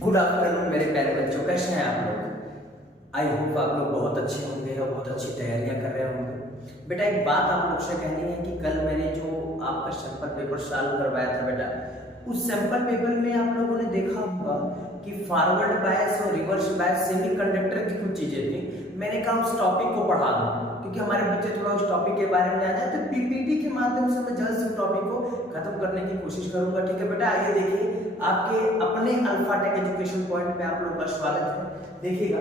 Good afternoon मेरे प्यारे बच्चों, कैसे हैं आप लोग। आई होप आप लोग बहुत अच्छे होंगे और बहुत अच्छी तैयारियां कर रहे होंगे। बेटा एक बात आप लोग से कहनी है कि कल मैंने जो आपका सैंपल पेपर सॉल्व करवाया था बेटा, उस सैंपल पेपर में आप लोगों ने देखा होगा कि फॉरवर्ड बायस और रिवर्स बायस सेमीकंडक्टर की कुछ चीजें थी। मैंने कहा उस टॉपिक को पढ़ा दो क्योंकि हमारे बच्चे थोड़ा उस टॉपिक के बारे में जाना है, तो पीपीटी के माध्यम से मैं जल्द से उस टॉपिक को खत्म करने की कोशिश करूंगा। ठीक है बेटा, आइए देखिए आपके अपने अल्फा टेक एजुकेशन पॉइंट में आप लोगों का स्वागत है। देखिएगा,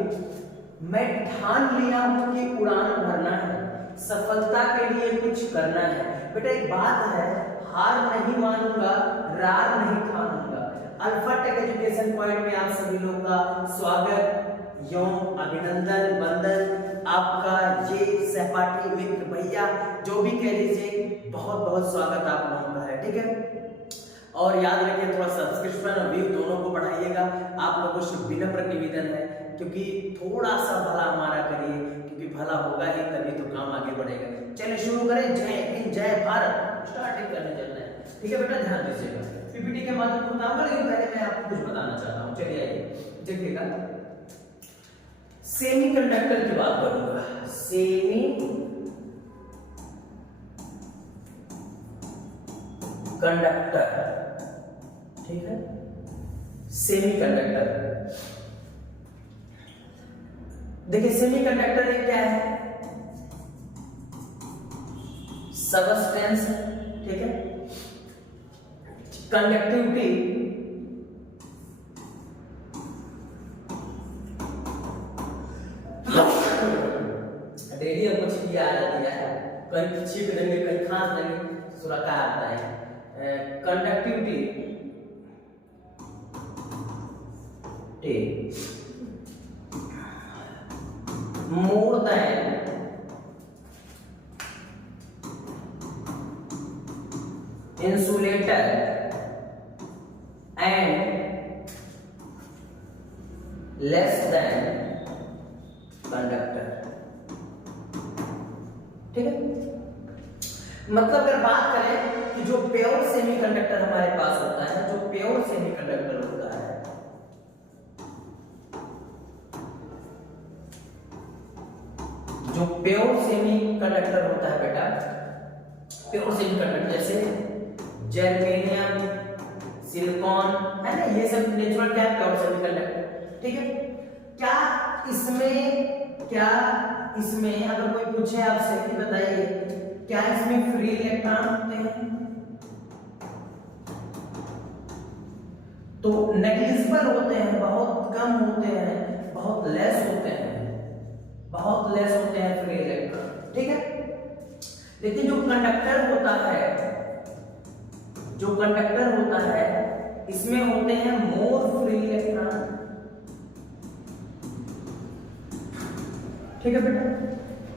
मैं ठान लिया हूं कि उड़ान भरना है, सफलता के लिए कुछ करना है। बेटा एक बात है, हार नहीं मानूंगा, रार नहीं ठानूंगा। अल्फा टेक एजुकेशन पॉइंट में आप सभी लोगों का स्वागत एवं अभिनंदन वंदन। आपका ये सहपाठी मित्र भैया जो भी कह लीजिए, बहुत बहुत स्वागत आप लोगों का है। ठीक है, और याद रखिए थोड़ा सब्सक्रिप्शन और व्यू दोनों को बढ़ाइएगा। आप लोगों से विनम्र निवेदन है क्योंकि थोड़ा सा भला हमारा करिए, क्योंकि भला होगा ही तभी तो काम आगे बढ़ेगा। चलिए शुरू करें। जय हिंद, जय भारत, स्टार्टिंग करने चलना है। ठीक है बेटा, ध्यान दीजिएगा, पीपीटी के माध्यम से बताऊंगा, लेकिन पहले मैं आपको कुछ बताना चाहता हूँ। चलिए आइए देखिएगा, सेमीकंडक्टर की बात करूंगा। सेमी कंडक्टर, ठीक है, सेमीकंडक्टर। देखिए सेमीकंडक्टर ये क्या है, सबस्टेंस, ठीक है, कंडक्टिविटी डेली हमको छिड़िया आ जाती है, कहीं छींक देंगे, कहीं खांस देंगे, सुरक्षा आता है। Conductivity more than insulator and less than conductor. ठीक है, मतलब अगर बात करें कि जो प्योर सेमीकंडक्टर हमारे पास होता है, जो प्योर सेमीकंडक्टर होता है, जो प्योर सेमीकंडक्टर होता है बेटा, प्योर सेमीकंडक्टर जैसे जर्मेनियम, सिलिकॉन है ना, ये सब नेचुरल क्या है, प्योर सेमीकंडक्टर। ठीक है, क्या इसमें अगर कोई पूछे आपसे कि बताइए क्या इसमें फ्री इलेक्ट्रॉन होते हैं, तो नेग्लिजिबल होते हैं, बहुत कम होते हैं, बहुत लेस होते हैं, बहुत लेस होते हैं फ्री इलेक्ट्रॉन। ठीक है, लेकिन जो कंडक्टर होता है, इसमें होते हैं मोर फ्री इलेक्ट्रॉन। ठीक है बेटा,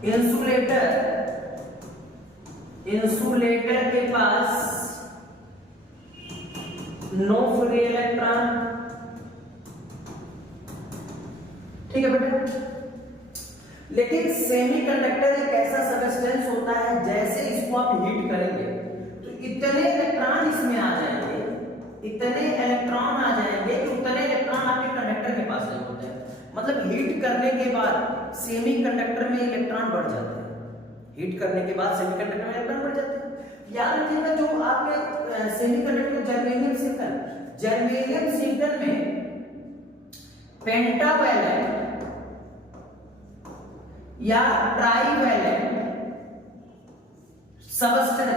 इंसुलेटर के पास नो फ्री इलेक्ट्रॉन। ठीक है बेटा, लेकिन सेमीकंडक्टर एक ऐसा सबस्टेंस होता है, जैसे इसको आप हीट करेंगे तो इतने इलेक्ट्रॉन इसमें आ जाएंगे, इतने इलेक्ट्रॉन आ जाएंगे कि उतने इलेक्ट्रॉन आपके कंडक्टर के पास नहीं होते हैं। मतलब हीट करने के बाद सेमीकंडक्टर में इलेक्ट्रॉन बढ़ जाते हैं, हीट करने के बाद सेमीकंडक्टर में इलेक्ट्रॉन बढ़ जाते हैं। याद रखिएगा, जो आपके सेमीकंडक्टर जर्मेनियम सिंगल में पेंटावैलेंट या ट्राईवैलेंट सबस्टेंस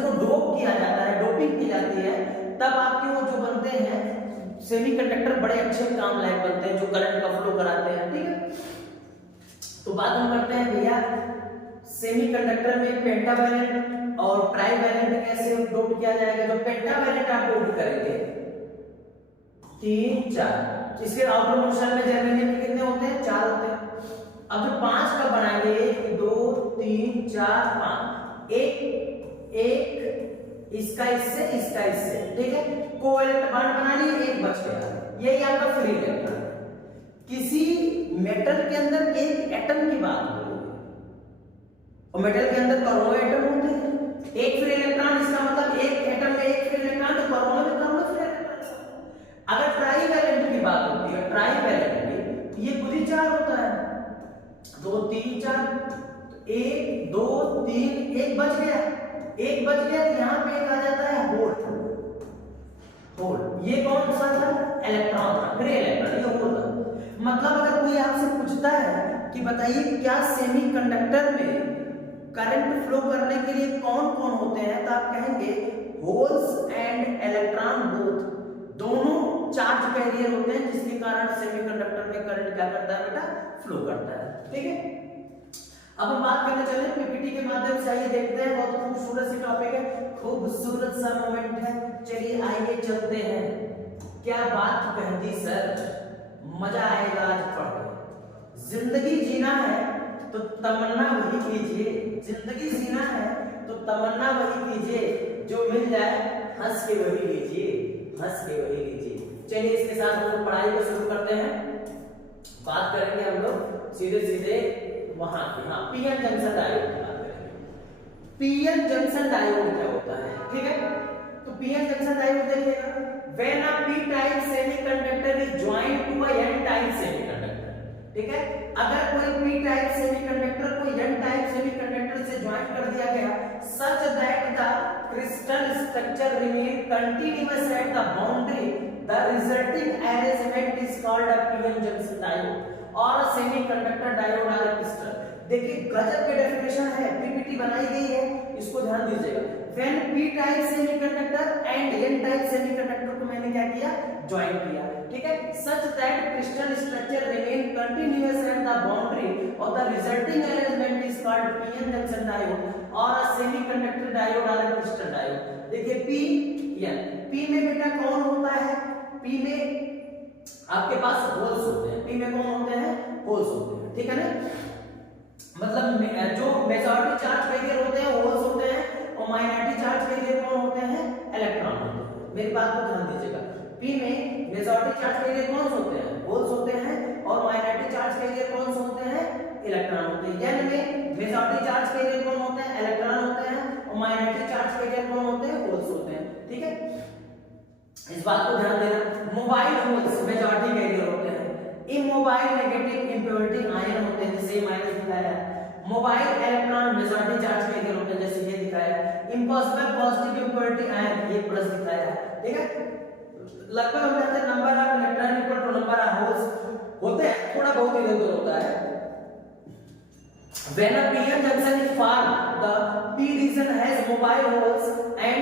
को डोप किया जाता है, डोपिंग की जाती है, तब आपके वो जो बनते हैं सेमीकंडक्टर बड़े अच्छे काम लायक बनते हैं, जो करंट का फ्लो कराते हैं। ठीक है, तो बात हम करते हैं भैया सेमीकंडक्टर में पेंटावैलेंट और ट्राईवैलेंट कैसे डोप किया जाएगा। जो पेंटावैलेंट आप डोप करेंगे 3 4, इसके आउटर मोशन में जर्मेनियम के कितने होते हैं, 4 होते हैं। अब जो 5 का बनाएंगे, 1 2 3 4 5, एक इसका इससे, ठीक है, कोवैलेंट बॉन्ड बना लिए, एक बच गया, यही आपका फ्री इलेक्ट्रॉन। किसी मेटल के अंदर एक एटम की बात हो रही है, और मेटल के अंदर करोड़ों एटम होते हैं, एक फ्री इलेक्ट्रॉन, इसका मतलब एक एटम में एक फ्री इलेक्ट्रॉन, तो करोड़ों में करोड़ों फ्री इलेक्ट्रॉन। एक बच गया तो यहाँ पे एक आ जाता है होल। होल ये कौन सा था? इलेक्ट्रॉन था, फ्री इलेक्ट्रॉन, ये होल था। मतलब अगर कोई आपसे पूछता है कि बताइए क्या सेमीकंडक्टर में करंट फ्लो करने के लिए कौन कौन होते हैं, तो आप कहेंगे होल्स एंड इलेक्ट्रॉन बोथ, दोनों चार्ज कैरियर होते हैं, जिसके कारण सेमीकंडक्टर में करंट क्या करता है बेटा? फ्लो करता है। ठीक है, अब हम बात करने चले पीपीटी के माध्यम से, आइए देखते हैं। बहुत खूबसूरत सी टॉपिक है, खूबसूरत सा मोमेंट है। चलिए आइए चलते हैं। क्या बात कह दी सर, मजा आएगा आज पढ़ के। जिंदगी जीना है तो तमन्ना वही कीजिए, जिंदगी जीना है तो तमन्ना वही कीजिए, जो मिल जाए हंस के वही लीजिए, हंस के वही लीजिए। चलिए इसके साथ हम लोग पढ़ाई को शुरू करते हैं। बात करेंगे हम लोग सीधे सीधे वहां की, हाँ, पीएन जंक्शन डायोड की बात करेंगे। पीएन जंक्शन डायोड क्या होता है? ठीक है, तो पीएन जंक्शन डायोड देखिएगा, when a P type semiconductor is joined to a N type semiconductor. ठीक है, अगर कोई पी टाइप सेमीकंडक्टर को एन टाइप सेमीकंडक्टर से जॉइन कर दिया गया, such that the crystal structure remain continuous at the boundary, the resulting arrangement is called a PN junction diode और सेमीकंडक्टर डायोड आर क्रिस्टल। देखिए गजब की डेफिनेशन है, पीपीटी बनाई गई है, इसको ध्यान दीजिएगा। When P type semiconductor and N type semiconductor को मैंने क्या किया? ज्वाइन किया। ठीक है, such that crystal structure remain continuous at the boundary और the resulting arrangement is called PN junction diode और a semiconductor diode are crystal diode. देखिए पी एन, पी में बेटा कौन होता है? पी में आपके पास होल्स होते हैं, पी में कौन होते हैं? होल्स होते हैं। ठीक है ना, मतलब जो मेजॉरिटी चार्ज कैरियर होते हैं होल्स होते हैं और माइनॉरिटी चार्ज कैरियर कौन होते हैं? इलेक्ट्रॉन होते हैं। मेरी बात को ध्यान दीजिएगा, पी में मेजॉरिटी चार्ज कैरियर कौन होते हैं? होल्स होते हैं और माइनॉरिटी चार्ज कैरियर कौन होते हैं? इलेक्ट्रॉन होते हैं। एन में मेजॉरिटी चार्ज कैरियर कौन होते हैं? इलेक्ट्रॉन होते हैं और माइनॉरिटी चार्ज कैरियर कौन होते हैं? होल्स होते हैं। ठीक है, इस बात को ध्यान देना। मोबाइल होल्स मेजॉरिटी कैरियर होते हैं, इमोबाइल नेगेटिव इंप्योरिटी आयन होते हैं, जैसे माइनस दिखाया है। Mobile electron majority charge carrier होते हैं, जैसे ये दिखाया है। इम्पॉसिबल पॉजिटिव इंप्योरिटी आयन, ये प्लस दिखाया है। ठीक है, लगभग हम जानते हैं number of electron equal to number of holes होते हैं, थोड़ा बहुत इधर उधर होता है। When a p-n junction is formed, the p region has mobile holes and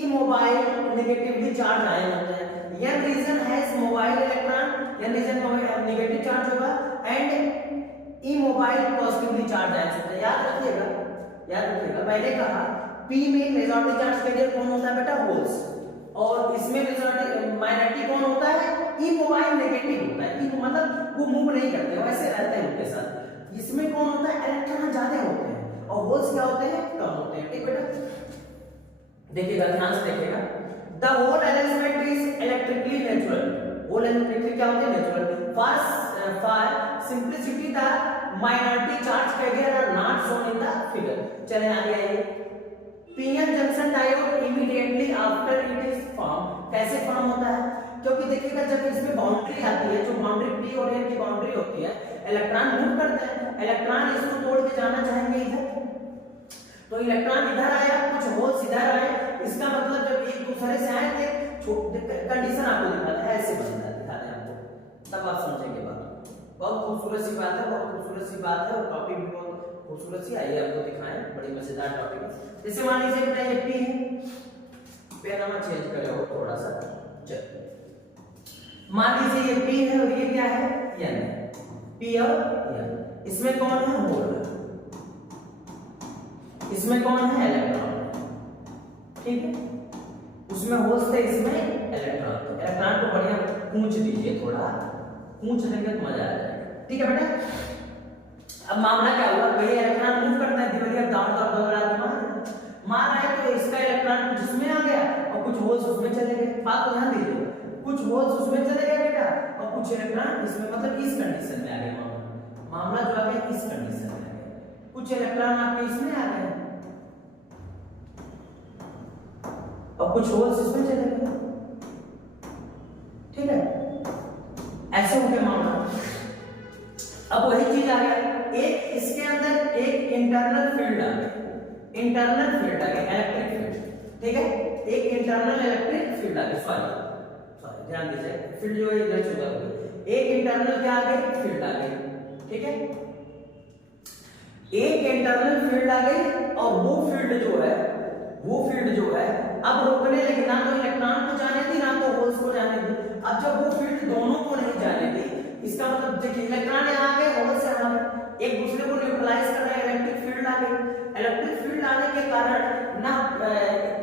immobile negatively charged ion होते हैं। n region has mobile electron, n region negative charge होगा and immobile positively charged ion होते हैं। याद रखिएगा, याद रखिएगा, मैंने कहा p में मेजॉरिटी चार्ज कैरियर कौन होता है बेटा? होल्स, और इसमें मेजॉरिटी माइनॉरिटी कौन होता है? इमोबाइल नेगेटिव होता है। मतलब वो मूव नहीं करते, वैसे रहते हैं उनके साथ। इसमें कौन होता है? इलेक्ट्रॉन ज्यादा होते हैं और होल्स क्या होते हैं? कम होते हैं। ठीक बेटा, देखिएगा, ध्यान से देखिएगा। The hole arrangement is electrically natural. Hole arrangement क्या होते हैं? Natural. For simplicity the minority charge carrier are not shown in the figure. चले आगे आइए। PN junction diode immediately after it is form, कैसे फॉर्म होता है? क्योंकि देखिएगा जब इसमें बाउंड्री आती है, जो बाउंड्री पी और एन की बाउंड्री होती है, इलेक्ट्रॉन मूव करते हैं, इलेक्ट्रॉन इसको तोड़ के जाना चाहेंगे इधर, तो इलेक्ट्रॉन इधर आया, कुछ होल्स इधर आए, इसका मतलब जब एक दूसरे से आएंगे, कंडीशन आपको दिखाता है, ऐसे बनता है, दिखाते हैं आपको, तब आप समझेंगे बात। बहुत खूबसूरत सी बात है, बहुत खूबसूरत सी बात है, और टॉपिक भी बहुत खूबसूरत सी। आइए आपको दिखाएं, बड़ी मजेदार टॉपिक है। जैसे मान लीजिए बेटा ये पी है, पेन हम चेंज करें हो थोड़ा सा, चल मान लीजिए ये पी है और ये क्या है? एन है, पी और एन। इसमें कौन है? होल। इसमें कौन है? इलेक्ट्रॉन। ठीक है, उसमें होल्स थे, इसमें इलेक्ट्रॉन। इलेक्ट्रॉन को बढ़िया पूंछ दीजिए, थोड़ा पूंछ देंगे तो मजा आ जाएगा। ठीक है बेटा, अब मामला क्या हुआ? भैया इलेक्ट्रॉन मूव करता है, दिवाली दांव दांव दौड़ा के मार रहा है, तो इसका इलेक्ट्रॉन कुछ उसमें आ गया और कुछ होल्स उसमें चले गए। बात को ध्यान दीजिए, कुछ होल्स उसमें चले गए बेटा और कुछ इलेक्ट्रॉन इसमें, मतलब इस कंडीशन में आ गए। मामला जो आ गया इस कंडीशन में आ गया, कुछ इलेक्ट्रॉन आपके इसमें आ गए और कुछ होल्स इसमें चले गए। ठीक है, ऐसे हो गया मामला। अब वही चीज आ गया, एक इसके अंदर एक इंटरनल फील्ड आ गया। इंटरनल फील्ड आ गया, इलेक्ट्रिक फील्ड, ठीक है, एक इंटरनल इलेक्ट्रिक फील्ड आ गया, सॉरी ध्यान दीजिए, फील्ड जो है इधर चुका हुआ, एक इंटरनल क्या आ गई, फील्ड आ गई, ठीक है, एक इंटरनल फील्ड आ गई, और वो फील्ड जो है अब रोकने लगी, ना तो इलेक्ट्रॉन को जाने दी ना तो होल्स को जाने दी। अब जब वो फील्ड दोनों को नहीं जाने दी, इसका मतलब देखिए इलेक्ट्रॉन यहाँ आ गए, होल्स यहाँ आ गए, एक दूसरे को न्यूट्रलाइज कर रहे हैं, इलेक्ट्रिक फील्ड आ गई, इलेक्ट्रिक फील्ड आने के कारण ना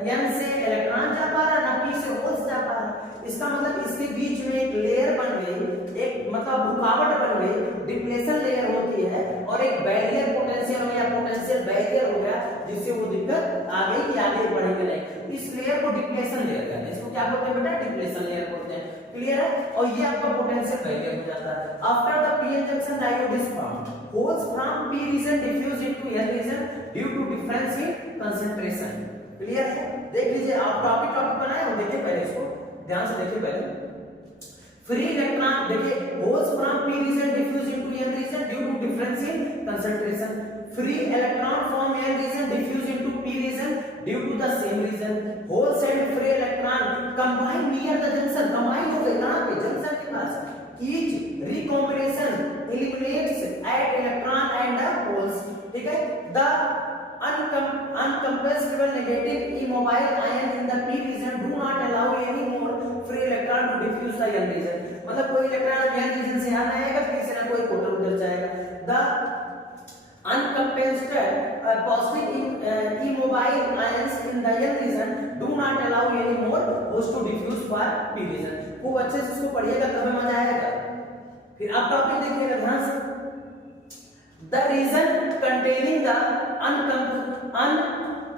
n से इलेक्ट्रॉन जा पा रहा, ना p से होल्स जा पा रहा, इसका मतलब इसके बीच में एक लेयर बन गई, एक मतलब रुकावट बन गई, डिप्लेशन लेयर होती है, और एक बैरियर पोटेंशियल हो गया, पोटेंशियल बैरियर हो गया, जिससे वो दिक्कत आ गई कि आगे बढ़ेंगे नहीं, इस लेयर को डिप्लेशन लेयर कहते हैं, इसको क्या बोलते हैं बेटा, डिप्लेशन लेयर बोलते हैं, क्लियर है, और ये आपका पोटेंशियल बैरियर हो जाता है। After the p-n junction diode is formed, holes from p region diffuse into n region due to difference in concentration, clear है, देख लीजिए आप टॉपिक बनाए और देखिए पहले इसको ध्यान से देखिए पहले, फ्री इलेक्ट्रॉन देखिए, holes from p region diffuse into n region due to difference in concentration, free electron from n region diffuse into p region due to the same reason, holes and free electron combine near the junction, combine हो गए कहां पे, junction के पास, each recombination eliminates at electron and the holes, ठीक है, the uncompressible negative immobile ion in the p region do not allow any more free electron to diffuse the n region, मतलब कोई electron n region से यहाँ आएगा, फिर से ना कोई कोटर उधर जाएगा, the uncompensated positive immobile ions in the n region do not allow any more holes to diffuse for p region, खूब अच्छे से इसको पढ़िएगा तब मजा आएगा। फिर आप टॉपिक देखिएगा ध्यान से, the region containing the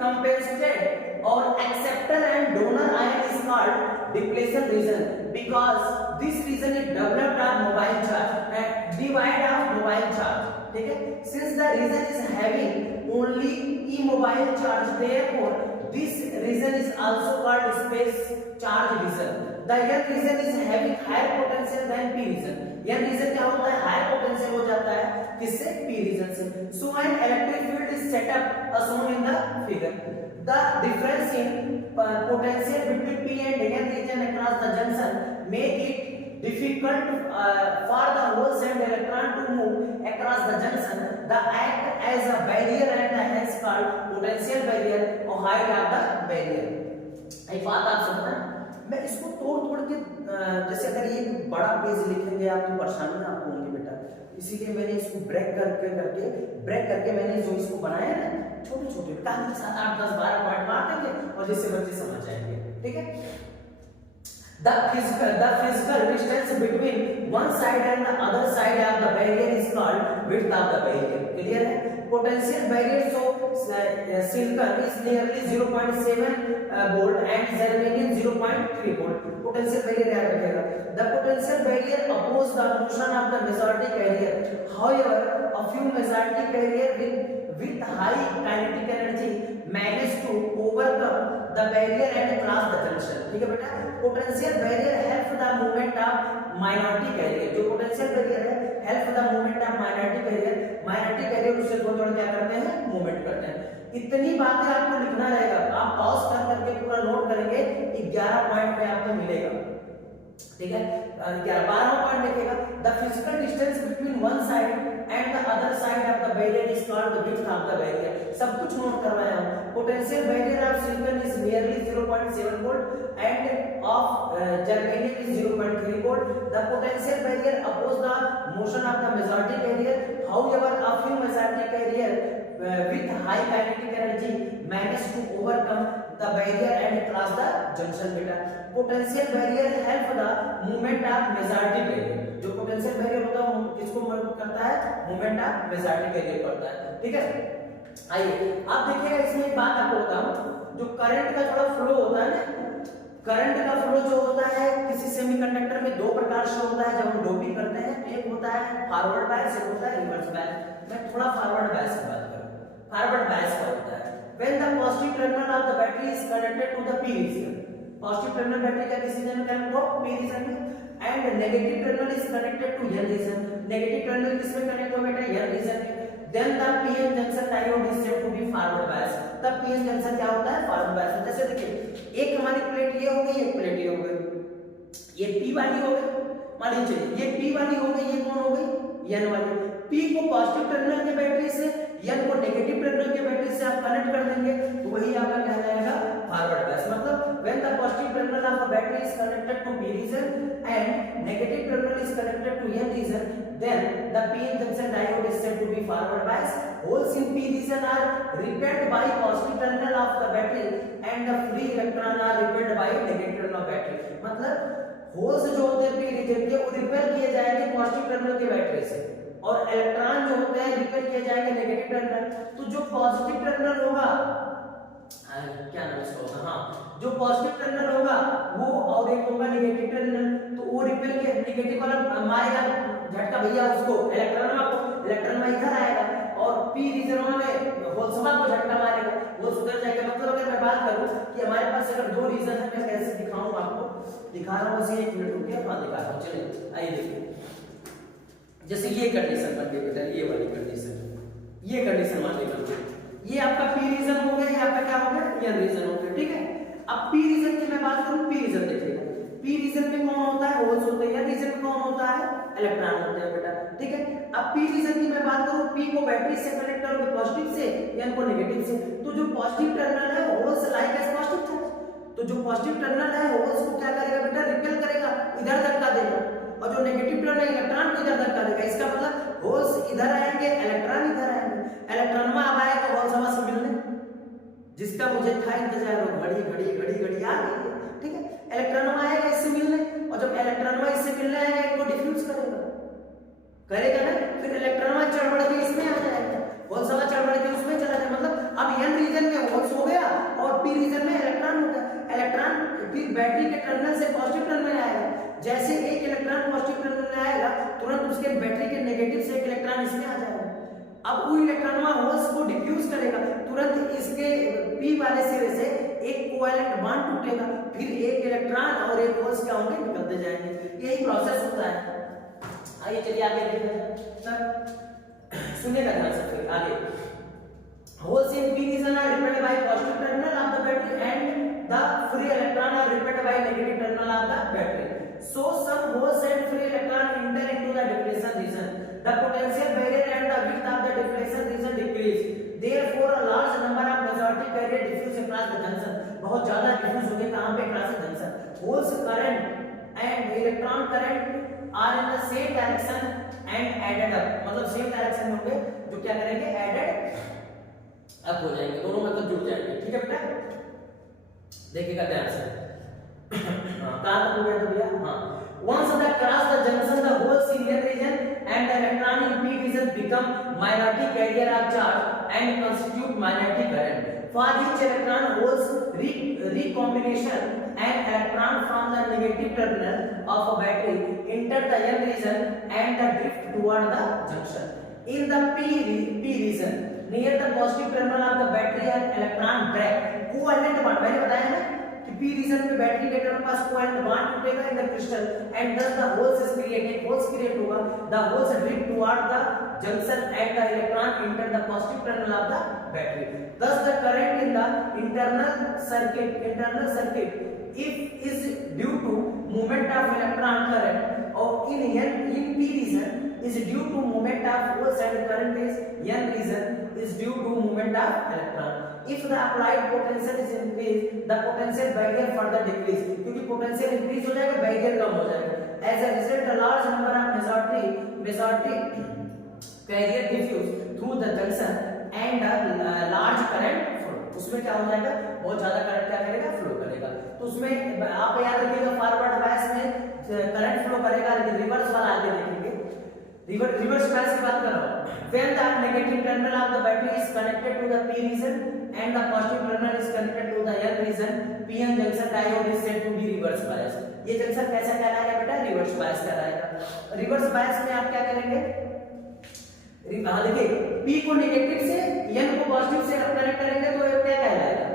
uncompensated or acceptor and donor ion is called depletion region because this region is developed of mobile charge, divide of mobile charge, ठीक है, since the region is having only immobile charge, therefore this region is also called space charge region, the n region is having higher potential than p region, n region क्या होता है, higher potential हो जाता है किससे, p region से, so an electric field is set up as shown in the figure, the difference in potential between p and n region across the junction make it difficult for the holes and electron to move across the junction, the act as a barrier and hence called potential barrier or height of the barrier। एक बात आप समझना, मैं इसको तोड़ के जैसे अगर ये बड़ा पेज लिखेंगे आप तो परेशानी ना आपको होंगी बेटा, इसीलिए मैंने इसको ब्रेक करके मैंने जो इसको बनाया ना छोटे छोटे ताकि 7 8 10 12 पॉइंट मार देंगे और जिससे बच्चे समझ जाएंगे, ठीक है। The physical distance between one side and the other side of the barrier is called width of the barrier, clear है। Potential barrier so silicon is nearly 0.7 volt and germanium 0.3 volt, potential barrier याद रखिएगा। The potential barrier oppose the motion of the majority carrier, however a few majority carrier with high kinetic energy manage to overcome the barrier and cross the junction, ठीक है बेटा। Potential barrier help the movement of minority carrier, जो potential barrier है help the movement of minority carrier उससे थोड़ा क्या करते हैं, मूवमेंट करते हैं। इतनी बातें आपको लिखना रहेगा, आप पॉज करके पूरा नोट करेंगे, 11 पॉइंट पे आपको मिलेगा, ठीक है। 12वां पॉइंट देखिएगा, the physical distance between one side and the other side of the barrier is called the width of the barrier, सब कुछ नोट करवाया हूं। Potential barrier of silicon is nearly 0.7 volt and of germanium is 0.3 volt. The potential barrier oppose the motion of the majority carrier, however a few majority carrier with high kinetic energy manage to overcome the barrier and cross the junction beta। potential barrier help the movement of majority carrier, जो potential barrier होता है वो किसको मदद करता है, movement of majority carrier करता है, ठीक है। आइए आप देखिएगा, इसमें एक बात आपको बताऊं, जो करंट का थोड़ा फ्लो होता है ना, करंट का फ्लो जो होता है किसी सेमीकंडक्टर में दो प्रकार से होता है जब हम डोपिंग करते हैं, एक होता है फॉरवर्ड बायस, एक होता है रिवर्स बायस। मैं थोड़ा फॉरवर्ड बायस की बात करूं, फॉरवर्ड बायस क्या होता है, when the positive terminal of the battery is connected to the p region, positive terminal battery का किस रीजन में कनेक्ट हो, p रीजन में, and negative terminal is connected to n region, negative terminal किस में कनेक्ट हो बेटा, n region में, then the p-n junction diode is said to be forward bias। तब पीएन जंक्शन क्या होता है, फॉरवर्ड बायस। जैसे देखिए एक हमारी प्लेट ये हो गई, एक प्लेट ये हो गई, ये पी वाली हो गई, मान लीजिए ये पी वाली हो गई, ये कौन हो गई, एन वाली। पी को पॉजिटिव टर्मिनल के बैटरी से, एन को नेगेटिव टर्मिनल के बैटरी से आप कनेक्ट कर देंगे तो वही आपका कहलाएगा फॉरवर्ड बायस। मतलब when the positive terminal of the battery is connected to P region and negative terminal is connected to N region, then the p-n junction diode is said to be forward bias. Holes in p region are repelled by positive terminal of the battery and the free electron are repelled by negative terminal of battery. मतलब holes जो होते हैं p region के वो repel किए जाएंगे positive terminal के battery से और इलेक्ट्रॉन जो होते हैं रिपेल किए जाएंगे नेगेटिव टर्मिनल। तो जो पॉजिटिव टर्मिनल होगा, क्या नाम इसका होगा, हाँ, जो पॉजिटिव टर्मिनल होगा वो और एक होगा नेगेटिव टर्मिनल, तो वो रिपेल के नेगेटिव वाला मारेगा झटका भैया उसको इलेक्ट्रॉन इधर आएगा और पी रीजन में होल्समा को झटका मारेगा, होल्स उधर जाएगा। मतलब अगर मैं बात करूं कि हमारे पास अगर दो रीजन है, मैं कैसे दिखाऊं आपको, दिखा रहा हूं, बस एक मिनट रुकिए, हां दिखा रहा हूं, चलिए आइए देखिए। जैसे ये कंडीशन बन गई बेटा, ये वाली कंडीशन, ये कंडीशन मान लीजिए, ये आपका पी रीजन हो गया, ये आपका क्या हो गया, एन रीजन हो गया, ठीक है। अब पी रीजन की मैं बात करूं, पी रीजन देखिएगा, पी रीजन में कौन होता है, होल्स होते हैं, एन रीजन में कौन होता है, इलेक्ट्रॉन होते हैं बेटा, ठीक है। अब पी रीजन की मैं बात करूं, पी को बैटरी से कनेक्ट करोगे पॉजिटिव से, एन को नेगेटिव से, तो जो पॉजिटिव टर्मिनल है holes like as positive charge, तो जो पॉजिटिव टर्मिनल है होल्स को क्या करेगा बेटा, रिपेल करेगा, इधर धक्का देगा, और जो नेगेटिव टर्मिनल इलेक्ट्रॉन को इधर धक्का देगा। इसका मतलब होल्स इधर आएंगे, इलेक्ट्रॉन इधर आएंगे, इलेक्ट्रॉन में अब आएगा होल्स हवा से मिलने, जिसका मुझे था इंतजार, घड़ी घड़ी घड़ी घड़ी आ गई, ठीक है। इलेक्ट्रॉन आएगा इससे मिलने, और जब इलेक्ट्रॉन इससे मिलने आएगा इनको डिफ्यूज करेगा ना, फिर इलेक्ट्रॉन चढ़ बढ़ के इसमें आ जाएगा, होल्स हवा चढ़ बढ़ के उसमें चला जाएगा। मतलब अब एन रीजन में होल्स हो गया और पी रीजन में इलेक्ट्रॉन हो गया। इलेक्ट्रॉन फिर बैटरी के टर्मिनल से पॉजिटिव टर्मिनल में आएगा, जैसे एक इलेक्ट्रॉन पॉजिटिव टर्मिनल में आएगा तुरंत उसके बैटरी के नेगेटिव से एक इलेक्ट्रॉन इसमें आ जाएगा। अब वो इलेक्ट्रॉन होल्स को डिफ्यूज करेगा, तुरंत इसके पी वाले सिरे से एक कोवैलेंट बॉन्ड टूटेगा, फिर एक इलेक्ट्रॉन और एक होल्स क्या होंगे, निकलते जाएंगे। यही प्रोसेस होता है। आइए चलिए आगे देखते हैं सर, सुनिएगा ध्यान से, फिर आगे। Holes in P region are repelled by positive terminal of the battery and the free electron are repelled by negative terminal of the battery. So some holes and free electron enter into the depletion region. The potential barrier and the width of the depletion region decrease. Therefore, a large number of majority carrier diffuse across the junction. बहुत ज्यादा diffuse होंगे कहाँ पे, across the junction. Holes current and electron current are in the same direction and added up. मतलब same direction में होंगे, जो क्या करेंगे, added up हो जाएंगे, दोनों मतलब जुड़ जाएंगे, ठीक है बेटा। देखिएगा ध्यान से, कहां तक हो गया तो भैया, हाँ। Once the cross the junction, the whole serial region and the electron in p region become minority carrier of charge and constitute minority current. For each electron holes recombination and electron from the negative terminal of a battery enter the n region and the drift toward the junction. In the p region near the positive terminal of the battery and electron break covalent bond, मैंने बताया ना कि p region में battery के terminal pass covalent bond टूटेगा in the crystal and thus the holes is created, holes create होगा, the holes drift toward the junction and the electron enter the positive terminal of the battery. Thus the current in the internal circuit if is due to movement of electron current or in p region is due to movement of holes and current is n region is due to movement of electron. If the applied potential is increased, the potential barrier further decrease. क्योंकि potential increase हो जाएगा, barrier कम हो जाएगा. As a result, a large number of majority carrier diffuse through the junction and a large current flow. उसमें क्या हो जाएगा, बहुत ज्यादा करंट क्या करेगा, फ्लो करेगा। तो उसमें आप याद रखिएगा फॉरवर्ड बायस में करंट फ्लो करेगा, लेकिन रिवर्स वाला आगे देखेंगे। रिवर्स बायस की बात कर रहा हूं। When the negative terminal of the battery is connected to the p region and the positive terminal is connected to the n region, p-n junction diode is said to be reverse bias. ये junction कैसा कहलाएगा बेटा, reverse bias कहलाएगा। Reverse bias में आप क्या करेंगे, हाँ देखिए, p को नेगेटिव से n को पॉजिटिव से कनेक्ट करेंगे तो ये क्या कहलाएगा,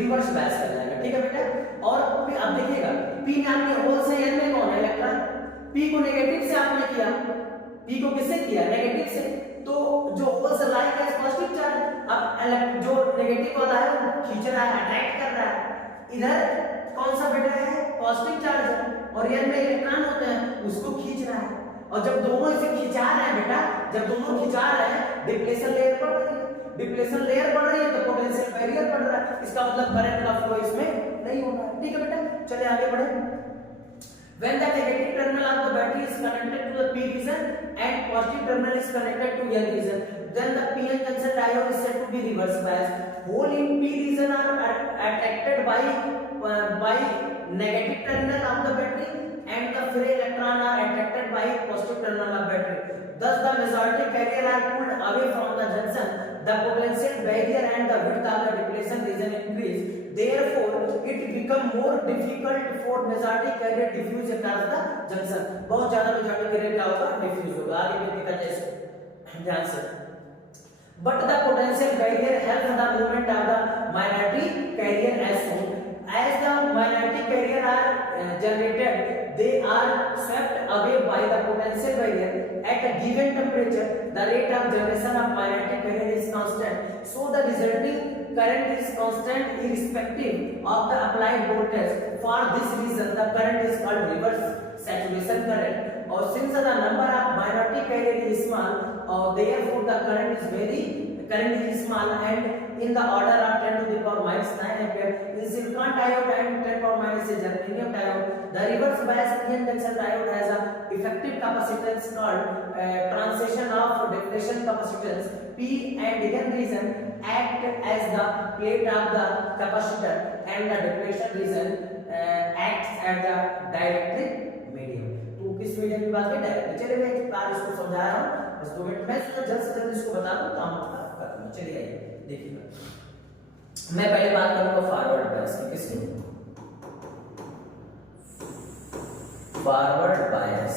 रिवर्स बायस कहलाएगा, ठीक है बेटा। और फिर आप देखिएगा p नाम के होल से n में कौन है, इलेक्ट्रॉन। p को नेगेटिव से आपने किया, p को किससे किया, नेगेटिव से, तो जो holes like as positive charge, अब जो नेगेटिव वाला है वो खींच रहा है, अट्रैक्ट कर रहा है, इधर कौन सा बेटा है पॉजिटिव चार्ज है और ये में इलेक्ट्रॉन होते हैं उसको खींच रहा है। और जब दोनों इसे खिंचा रहे हैं बेटा, जब दोनों खिंचा रहे हैं डिप्लेशन लेयर बढ़ रही है, डिप्लेशन लेयर बढ़ रही है तो पोटेंशियल बैरियर बढ़ रहा है, इसका मतलब करंट का फ्लो इसमें नहीं होगा। ठीक है बेटा, चलिए आगे बढ़े। When the negative terminal of the battery is connected to the P region and positive terminal is connected to N region, then the PN junction diode is said to be reverse biased. Hole in P region are attracted by negative terminal of the battery and the free electron are attracted by positive terminal of battery. Thus the majority carrier are pulled away from the junction. The potential barrier and the width of the depletion region increase. Therefore, it become more difficult for majority carrier diffuse across the junction. बहुत ज्यादा majority carrier क्या होगा diffuse होगा। आगे भी देखा जैसे ध्यान से। But the potential barrier helps the movement of the minority carrier as shown. As the minority carrier are generated, they are swept away by the potential barrier at a given temperature. The rate of generation of minority carrier is constant, so the resulting current is constant irrespective of the applied voltage. For this reason, the current is called reverse saturation current. Or since the number of minority carrier is small, therefore the current is small and in the order of 10 to the power minus 9 ampere. In silicon diode and 10 power minus germanium diode, the reverse bias PN junction diode has a effective capacitance called transition of depletion capacitance. P and N region act as the plate of the capacitor and the depletion region acts as the dielectric medium. तो किस medium की बात करें? Direct. चलिए मैं एक बार इसको समझा रहा हूँ, बस 2 मिनट में जल्द से जल्द इसको बता दूं, काम खत्म कर दूं। चलिए आइए देखिए, मैं पहले बात करूंगा फॉरवर्ड बायस की। किसकी? Forward bias.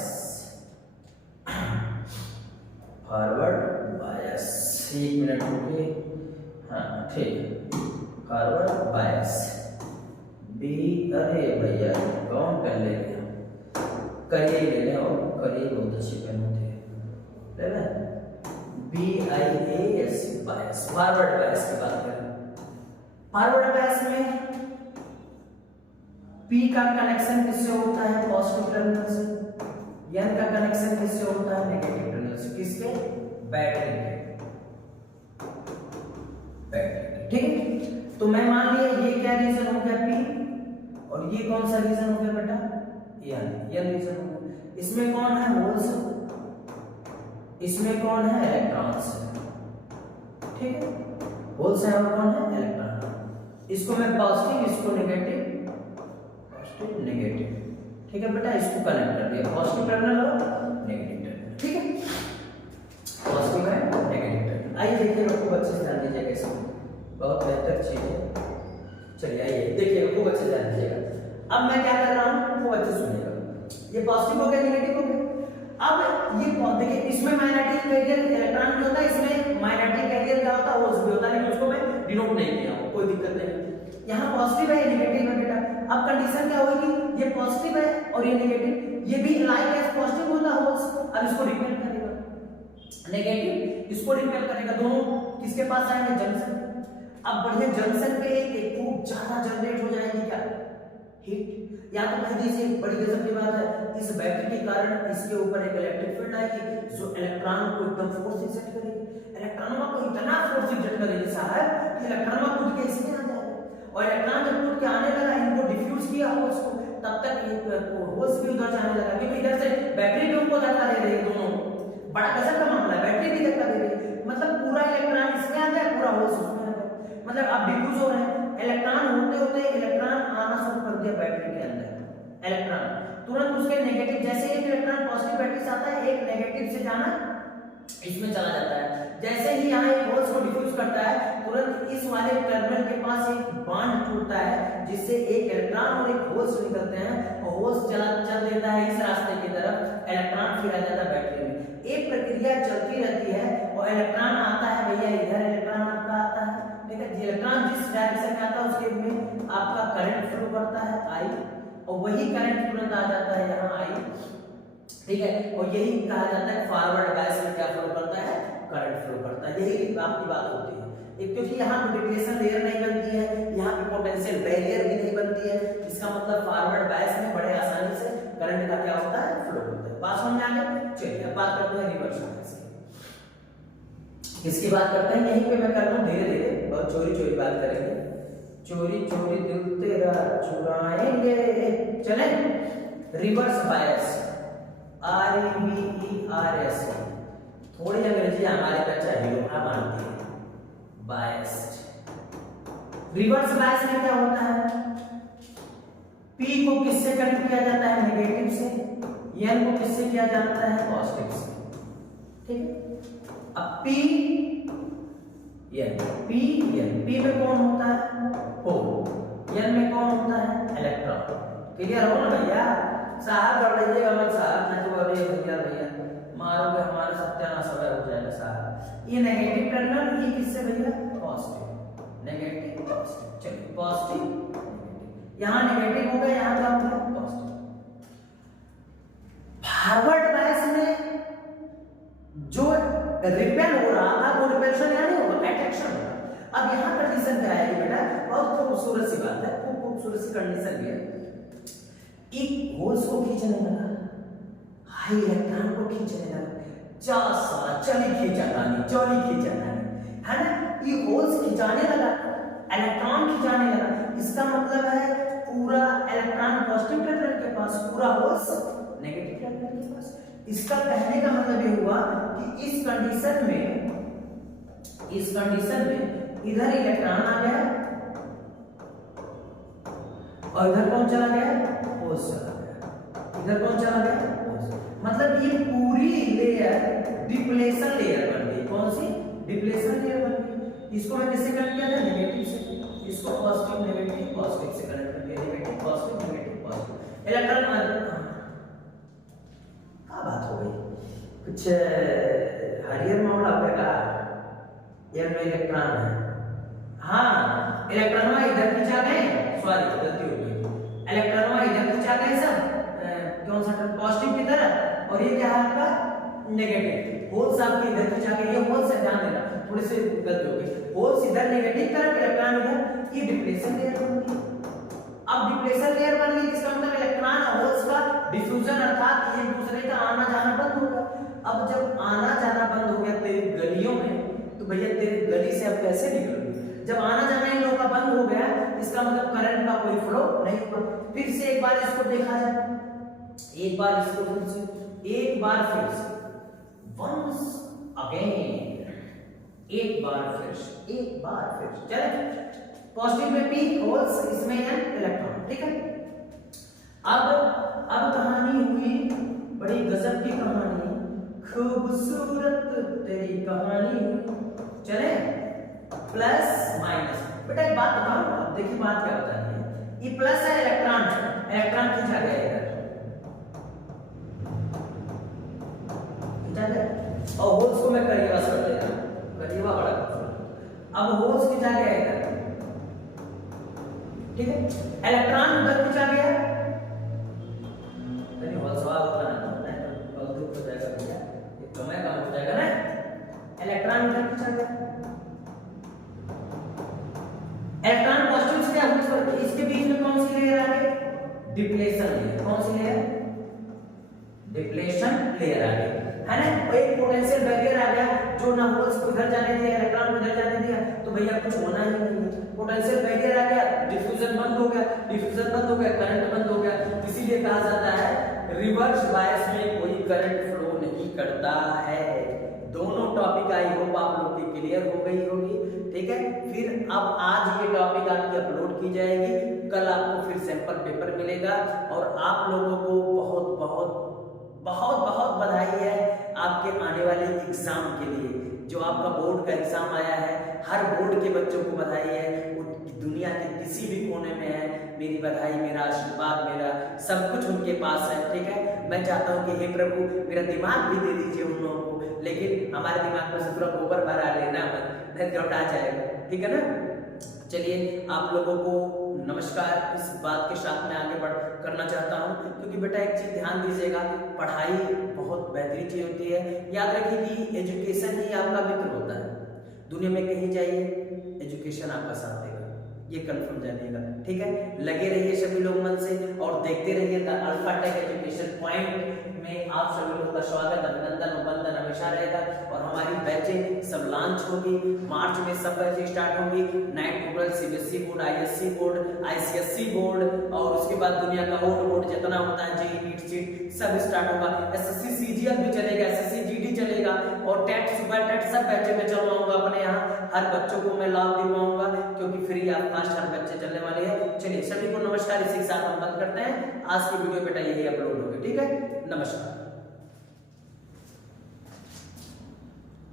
Forward bias 1 minute रुकिए। हाँ ठीक, फॉरवर्ड बायस बी। अरे भैया कौन कर ले गया, करिए ले लें, और करिए बहुत अच्छी पेन होती है, ले लें। BIAS बायस, फॉरवर्ड बायस की बात करें। फॉरवर्ड बायस में P का कनेक्शन किससे होता है? पॉजिटिव टर्मिनल से। N का कनेक्शन किससे होता है? नेगेटिव टर्मिनल से। किसके? बैटरी के। ठीक है, तो मैं मान लिया ये क्या रीजन हो गया P, और ये कौन सा रीजन हो गया बेटा? N रीजन हो गया। इसमें कौन है? होल्स, इसमें कौन है? इलेक्ट्रॉन्स। ठीक है, होल्स है और कौन है? इलेक्ट्रॉन। इसको मैं पॉजिटिव, इसको नेगेटिव, पॉजिटिव नेगेटिव। ठीक है बेटा, इसको कनेक्ट कर दिया, पॉजिटिव टर्मिनल और नेगेटिव टर्मिनल। ठीक है, पॉजिटिव है नेगेटिव टर्मिनल। आइए देखिए, खूब अच्छे से ध्यान दीजिएगा, इसमें बहुत बेहतर चीज है। चलिए आइए देखिए, खूब अच्छे से ध्यान दीजिएगा। अब मैं क्या कर रहा हूँ, खूब अच्छे सुनिएगा। ये पॉजिटिव हो गया, नेगेटिव हो गया। अब ये देखिए, इसमें माइनॉरिटी कैरियर इलेक्ट्रॉन भी होता है, इसमें माइनॉरिटी कैरियर क्या होता है? होल्स भी होता है, लेकिन उसको मैं डिनोट नहीं किया हूं, कोई दिक्कत नहीं। यहाँ पॉजिटिव है, ये नेगेटिव है बेटा। अब कंडीशन क्या होगी? ये पॉजिटिव है और ये नेगेटिव, ये भी लाइक एज पॉजिटिव होता है होल्स। अब इसको रिपेल करेगा नेगेटिव, इसको रिपेल करेगा, दोनों किसके पास आएंगे? जंक्शन। अब बढ़िया जंक्शन पे एक खूब ज्यादा जनरेट हो जाएगी क्या? हीट। या तो कह दीजिए, बड़ी गजब की बात है, इस बैटरी के कारण इसके ऊपर एक इलेक्ट्रिक फील्ड आएगी जो इलेक्ट्रॉन को एकदम फोर्स एक्सर्ट करेगी। इलेक्ट्रॉनों को इतना फोर्स एक्सर्ट करेगी साहब कि इलेक्ट्रॉन कूद के इसमें आ जाएगा, और इलेक्ट्रॉन जब कूद के आने लगा, इनको डिफ्यूज किया होल्स को, तब तक ये होल्स भी उधर जाने लगा, क्योंकि इधर से बैटरी भी उनको धक्का दे रही है। दोनों बड़ा गजब का मामला है, बैटरी भी धक्का दे रही है, मतलब पूरा इलेक्ट्रॉन इसमें आ जाए, पूरा होल्स उसमें आ जाए। मतलब अब डिफ्यूज हो रहे हैं इलेक्ट्रॉन, होते होते इलेक्ट्रॉन आना शुरू कर दिया बैटरी के अंदर। इलेक्ट्रॉन तुरंत उसके नेगेटिव, जैसे एक इलेक्ट्रॉन पॉजिटिव बैटरी से आता है, एक नेगेटिव से जाना इसमें चला जाता है। जैसे ही यहाँ एक होल्स को डिफ्यूज करता है, तुरंत इस वाले टर्मिनल के पास एक बॉन्ड टूटता है, जिससे एक इलेक्ट्रॉन और एक होल्स निकलते हैं, और होल्स चल देता है इस रास्ते की तरफ, इलेक्ट्रॉन फिर आ जाता है बैटरी में। एक प्रक्रिया चलती रहती है, और इलेक्ट्रॉन आता है भैया इधर, इलेक्ट्रॉन आपका आता है, ठीक है। इलेक्ट्रॉन जिस डायरेक्शन में आता है उसके में आपका करंट फ्लो करता है आई, और वही करंट तुरंत आ जाता है यहाँ आई, ठीक है। और यही कहा जाता है फॉरवर्ड बायस में क्या फ्लो करता है? करंट फ्लो करता है। यही आपकी बात होती है। एक क्योंकि यहाँ पे डिप्लेशन लेयर नहीं बनती है, यहाँ पे पोटेंशियल बैरियर भी नहीं बनती है, इसका मतलब फॉरवर्ड बायस में बड़े आसानी से करंट का क्या होता है, फ्लो होता है। बात समझ में आ गया? चलिए अब बात करते हैं रिवर्स बायस की। इसकी बात करते हैं, यहीं पे मैं कर लूँ धीरे धीरे, बहुत चोरी चोरी बात करेंगे। चोरी चोरी दिल तेरा चुराएंगे, चले। रिवर्स बायस, REVERS, थोड़ी अंग्रेजी हमारे बच्चा हीरोना मानती है। बायस्ड, रिवर्स बायस में क्या होता है, P को किससे कनेक्ट किया जाता है, नेगेटिव से, N को किससे किया जाता है, पॉजिटिव से, ठीक है। अब P में कौन होता है, होल, N में कौन होता है, इलेक्ट्रॉन। क्लियर हो ना भैया? साहब कर लीजिएगा मत साहब, मैं तो अरे भैया मारोगे हमारा सत्यानाश हो जाएगा साहब। ये नेगेटिव टर्मिनल, ये किससे भैया, पॉजिटिव, नेगेटिव पॉजिटिव। चलिए पॉजिटिव नेगेटिव, यहाँ नेगेटिव हो गया, यहाँ क्या हो गया, पॉजिटिव। फॉरवर्ड बायस में जो रिपेल हो रहा था वो रिपल्शन यहाँ नहीं होगा, अट्रैक्शन होगा। अब यहाँ कंडीशन क्या आएगी बेटा, बहुत खूबसूरत सी बात है, खूब खूबसूरत सी कंडीशन है। एक होल्स को खींचने लगा, हाई इलेक्ट्रॉन को खींचने लगा, चली खींचातानी है ना, ये होल्स खिंचाने लगा, इलेक्ट्रॉन खिंचाने लगा। इसका मतलब है पूरा इलेक्ट्रॉन पॉजिटिव टर्मिनल के पास, पूरा होल्स नेगेटिव टर्मिनल के पास। इसका कहने का मतलब ये हुआ कि इस कंडीशन में इधर इलेक्ट्रॉन आ गया और इधर कौन चला गया, होल्स चला गया। इधर कौन चला गया, होल्स। मतलब ये पूरी लेयर डिप्लेशन लेयर बन गई। कौन सी, डिप्लेशन लेयर बन गई। इसको मैं किससे कनेक्ट किया था, नेगेटिव से, इसको पॉजिटिव नेगेटिव पॉजिटिव से कनेक्ट कर दिया, negative positive negative positive. Electron क्या बात हो गई, कुछ हरियर मामला हो गया, एयर में इलेक्ट्रॉन है, हाँ इलेक्ट्रॉन इधर खींचा गए, सॉरी गलती हो गई, इलेक्ट्रॉन इधर खींचा गए सब कौन सा पॉजिटिव की तरफ, और ये क्या है आपका नेगेटिव। होल्स आपके इधर खींचा गए, ये होल्स है, ध्यान देना, थोड़ी सी गलती हो गई, होल्स इधर नेगेटिव तरफ, इलेक्ट्रॉन इधर, ये डिप्लेशन लेयर बन गई। अब डिप्लेशन लेयर बन गई, इसका मतलब इलेक्ट्रॉन और होल्स का डिफ्यूजन अर्थात एक दूसरे का आना जाना बंद हो गया। अब जब आना जाना बंद हो गया तेरी गलियों में, तो भैया तेरी गली से अब कैसे निकलोगे? जब आना जाना इन लोगों का बंद हो गया, इसका मतलब करंट का कोई फ्लो नहीं होगा। फिर से एक बार इसको देखा जाए, एक बार इसको फिर से, एक बार फिर से, वंस अगेन, एक बार फिर से, एक बार फिर से, चले। पॉजिटिव में P, होल्स, इसमें N, इलेक्ट्रॉन, ठीक है। अब कहानी हुई बड़ी गजब की कहानी, खूबसूरत तेरी कहानी हुई। चले प्लस माइनस, बेटा एक बात बताऊं, अब देखिए बात क्या बतानी है। ये प्लस है, इलेक्ट्रॉन है, इलेक्ट्रॉन खींचा गया इधर, खींचा गया, और होल्स को मैं करीबा कर देता हूं, करीबा बड़ा। अब होल्स खींचा गया इधर, ठीक है, इलेक्ट्रॉन उधर खींचा गया, यानी होल्स वाला होता है तो बहुत दुख हो जाएगा भैया, ये समय कम हो जाएगा ना। इलेक्ट्रॉन उधर खींचा गया, इलेक्ट्रॉन पॉजिटिव से क्या होल्स, इसके बीच में कौन सी लेयर आ गई, डिप्लेशन लेयर। कौन सी लेयर, डिप्लेशन लेयर आ गई, है ना। एक पोटेंशियल बैरियर आ गया जो ना होल्स को इधर जाने दिया, इलेक्ट्रॉन को इधर जाने दिया, तो भैया कुछ होना ही नहीं। पोटेंशियल बैरियर आ गया, डिफ्यूजन बंद हो गया, डिफ्यूजन बंद हो गया, करंट बंद हो गया। इसीलिए कहा जाता है रिवर्स बायस में कोई करंट फ्लो नहीं करता है। दोनों टॉपिक आई होप आप लोग की क्लियर हो गई होगी, ठीक है। फिर अब आज ये टॉपिक आपकी अपलोड की जाएगी, कल आपको फिर सैंपल पेपर मिलेगा, और आप लोगों को बहुत बहुत बहुत बहुत बधाई है आपके आने वाले एग्जाम के लिए। जो आपका बोर्ड का एग्जाम आया है, हर बोर्ड के बच्चों को बधाई है, दुनिया के किसी भी कोने में है, मेरी बधाई, मेरा आशीर्वाद, मेरा सब कुछ उनके पास है, ठीक है। मैं चाहता हूँ कि हे प्रभु मेरा दिमाग भी दे दीजिए उन लोगों को, लेकिन हमारे दिमाग में से पूरा गोबर भरा लेना मत, नहीं लौटा जाएगा, ठीक है ना। चलिए आप लोगों को नमस्कार इस बात के साथ मैं आगे बढ़ करना चाहता हूँ, क्योंकि बेटा एक चीज ध्यान दीजिएगा, पढ़ाई बहुत बेहतरीन चीज होती है। याद रखिए कि एजुकेशन ही आपका मित्र होता है। दुनिया में कहीं जाइए, एजुकेशन आपका साथ देगा, ये कंफर्म जानिएगा। ठीक है, लगे रहिए सभी लोग मन से और देखते रहिए the alpha tech education point में आप सभी लोगों का स्वागत, अभिनंदन और वंदन हमेशा रहेगा। और हमारी बैचें सब लॉन्च होगी, मार्च में सब बैचें स्टार्ट होंगी। 9 April CBSE board, ISC board, ICSE board और उसके बाद दुनिया का और बोर्ड जितना होता है, जेईई, नीट, सीट सब स्टार्ट होगा। एसएससी सीजीएल भी चलेगा, एसएससी जीडी चलेगा और टेट, सुपर टेट सब बैचें में चलवाऊंगा अपने यहाँ। हर बच्चों को मैं लाभ दिलवाऊंगा, क्योंकि फ्री ऑफ कास्ट हर बच्चे चलने वाले हैं। चलिए सभी को नमस्कार, इसी के साथ हम बंद करते हैं। आज की वीडियो बेटा यही अपलोड होगी। ठीक है, नमस्कार।